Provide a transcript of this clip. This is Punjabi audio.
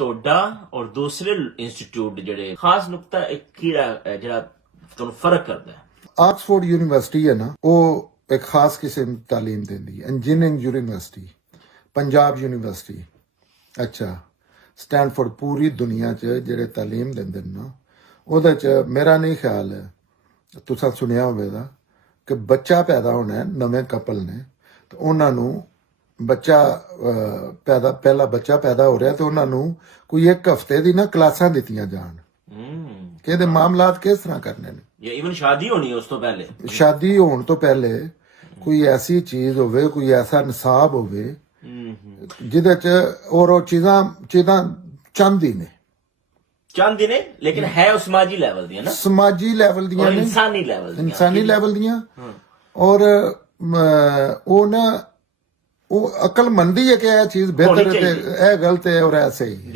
ਤੁਹਾਡਾ ਔਰ ਦੂਸਰੇ ਇੰਸਟੀਚਿਊਟ ਜਿਹੜੇ ਖਾਸ ਨੁਕਤਾ ਇੱਕ ਕਿਹੜਾ ਹੈ ਜਿਹੜਾ ਤੁਹਾਨੂੰ ਫਰਕ ਕਰਦਾ ਹੈ? ਆਕਸਫੋਰਡ ਯੂਨੀਵਰਸਿਟੀ ਹੈ ਨਾ, ਉਹ ਇੱਕ ਖਾਸ ਕਿਸਮ ਦੀ ਤਾਲੀਮ ਦਿੰਦੀ ਹੈ। ਇੰਜੀਨੀਅਰਿੰਗ ਯੂਨੀਵਰਸਿਟੀ, ਪੰਜਾਬ ਯੂਨੀਵਰਸਿਟੀ, ਅੱਛਾ ਸਟੈਨਫੋਰਡ, ਪੂਰੀ ਦੁਨੀਆ 'ਚ ਜਿਹੜੇ ਤਾਲੀਮ ਦਿੰਦੇ ਨੇ ਨਾ, ਉਹਦੇ 'ਚ ਮੇਰਾ ਨਹੀਂ ਖਿਆਲ ਹੈ, ਤੁਸੀਂ ਸੁਣਿਆ ਹੋਵੇਗਾ ਕਿ ਬੱਚਾ ਪੈਦਾ ਹੋਣਾ ਹੈ, ਨਵੇਂ ਕਪਲ ਨੇ ਤੇ ਉਹਨਾਂ ਨੂੰ ਬੱਚਾ ਪਹਿਲਾ ਬੱਚਾ ਪੈਦਾ ਹੋ ਰਿਹਾ ਤੇ ਉਹਨਾਂ ਨੂੰ ਕੋਈ ਇੱਕ ਹਫ਼ਤੇ ਦੀ ਨਾ ਕਲਾਸਾਂ ਦਿੱਤੀਆਂ ਜਾਣ ਕਿ ਇਹਦੇ ਮਾਮਲਾਤ ਕਿਸ ਤਰ੍ਹਾਂ ਕਰਨੇ ਨੇ। ਜਾਂ ਇਵਨ ਸ਼ਾਦੀ ਹੋਣੀ ਉਸ ਤੋਂ ਪਹਿਲੇ, ਸ਼ਾਦੀ ਹੋਣ ਤੋਂ ਪਹਿਲੇ ਕੋਈ ਐਸੀ ਚੀਜ਼ ਹੋਵੇ, ਕੋਈ ਐਸਾ ਨਿਸਾਬ ਹੋਵੇ ਜਿਹਦੇ 'ਚ ਔਰ ਉਹ ਚੀਜ਼ਾਂ ਚਾਹੁੰਦੀ ਨੇ ਲੇਕਿਨ ਹੈ ਉਹ ਸਮਾਜੀ ਲੈਵਲ ਦੀਆਂ ਨਾ, ਸਮਾਜੀ ਲੈਵਲ ਦੀਆਂ ਨੇ, ਇਨਸਾਨੀ ਲੈਵਲ ਦੀਆਂ। ਔਰ ਉਹ ਨਾ ਉਹ ਅਕਲ ਮੰਨਦੀ ਹੈ ਕਿ ਇਹ ਚੀਜ਼ ਬਿਹਤਰ ਹੈ ਤੇ ਇਹ ਗਲਤ ਹੈ ਔਰ ਇਹ ਸਹੀ ਹੈ।